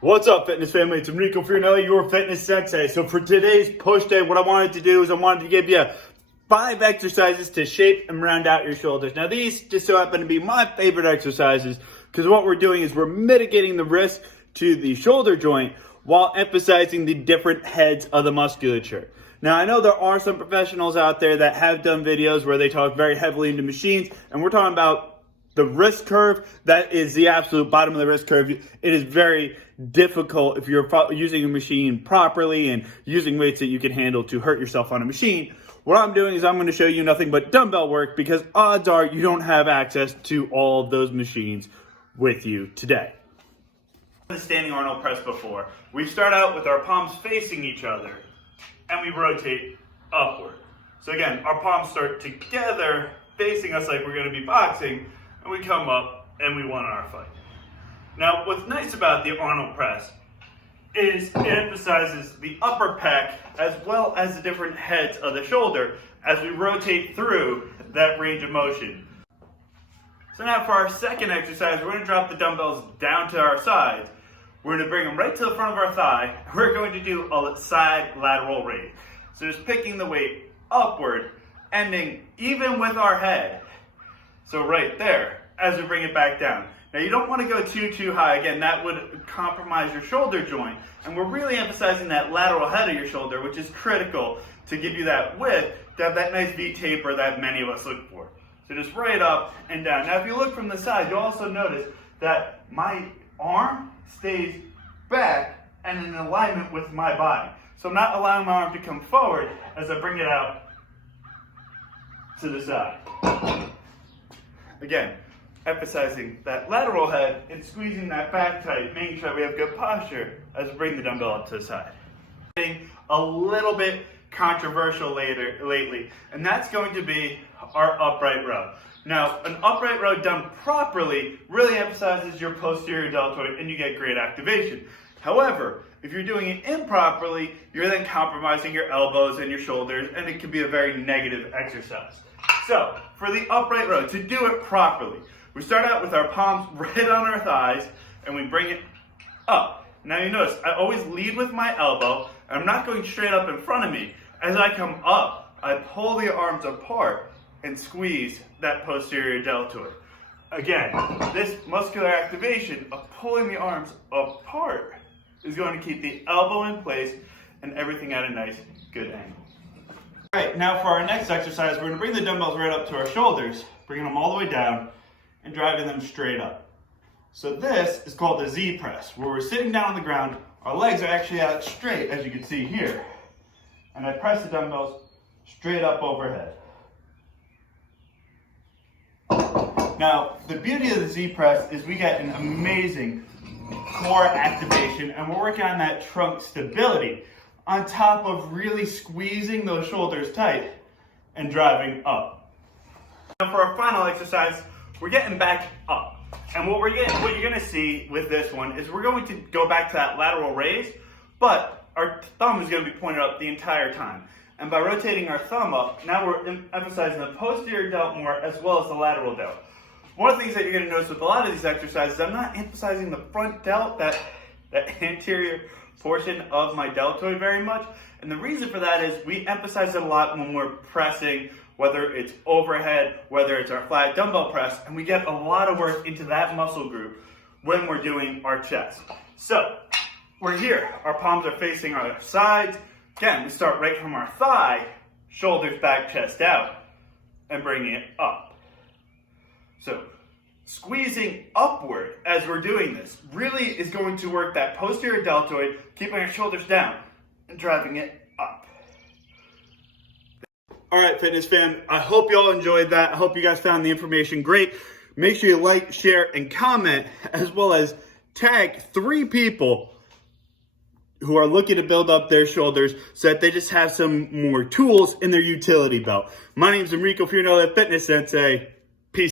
What's up, fitness family? It's Enrico Fioranelli, your fitness sensei. So for today's push day, what I wanted to do is I wanted to give you 5 exercises to shape and round out your shoulders. Now these just so happen to be my favorite exercises because what we're doing is we're mitigating the risk to the shoulder joint while emphasizing the different heads of the musculature. Now I know there are some professionals out there that have done videos where they talk very heavily into machines, and we're talking about the risk curve. That is the absolute bottom of the risk curve. It is very difficult if you're using a machine properly and using weights that you can handle to hurt yourself on a machine. What I'm doing is I'm going to show you nothing but dumbbell work because odds are you don't have access to all of those machines with you today. The standing Arnold press before. We start out with our palms facing each other and we rotate upward. So again, our palms start together facing us like we're going to be boxing, and we come up and we won our fight. Now, what's nice about the Arnold press is it emphasizes the upper pec as well as the different heads of the shoulder as we rotate through that range of motion. So now for our second exercise, we're going to drop the dumbbells down to our sides. We're going to bring them right to the front of our thigh. We're going to do a side lateral raise. So just picking the weight upward, ending even with our head. So right there, as we bring it back down. Now you don't want to go too high. Again, that would compromise your shoulder joint. And we're really emphasizing that lateral head of your shoulder, which is critical to give you that width, to have that nice V taper that many of us look for. So just right up and down. Now if you look from the side, you'll also notice that my arm stays back and in alignment with my body. So I'm not allowing my arm to come forward as I bring it out to the side. Again, emphasizing that lateral head and squeezing that back tight, making sure we have good posture as we bring the dumbbell up to the side. A little bit controversial lately, and that's going to be our upright row. Now, an upright row done properly really emphasizes your posterior deltoid and you get great activation. However, if you're doing it improperly, you're then compromising your elbows and your shoulders, and it can be a very negative exercise. So, for the upright row, to do it properly, we start out with our palms right on our thighs, and we bring it up. Now you notice, I always lead with my elbow, and I'm not going straight up in front of me. As I come up, I pull the arms apart and squeeze that posterior deltoid. Again, this muscular activation of pulling the arms apart is going to keep the elbow in place and everything at a nice, good angle. All right, now for our next exercise, we're going to bring the dumbbells right up to our shoulders, bringing them all the way down and driving them straight up. So this is called the Z press, where we're sitting down on the ground, our legs are actually out straight, as you can see here, and I press the dumbbells straight up overhead. Now, the beauty of the Z press is we get an amazing core activation, and we're working on that trunk stability on top of really squeezing those shoulders tight and driving up. Now for our final exercise, we're getting back up. And what you're gonna see with this one is we're going to go back to that lateral raise, but our thumb is gonna be pointed up the entire time. And by rotating our thumb up, now we're emphasizing the posterior delt more as well as the lateral delt. One of the things that you're going to notice with a lot of these exercises, I'm not emphasizing the front delt, that anterior portion of my deltoid very much. And the reason for that is we emphasize it a lot when we're pressing, whether it's overhead, whether it's our flat dumbbell press, and we get a lot of work into that muscle group when we're doing our chest. So we're here, our palms are facing our sides. Again, we start right from our thigh, shoulders back, chest out, and bringing it up. So squeezing upward as we're doing this really is going to work that posterior deltoid, keeping our shoulders down and driving it up. All right, fitness fan, I hope you all enjoyed that. I hope you guys found the information great. Make sure you like, share, and comment, as well as tag 3 people who are looking to build up their shoulders so that they just have some more tools in their utility belt. My name is Enrico Fioranelli, Fitness Sensei.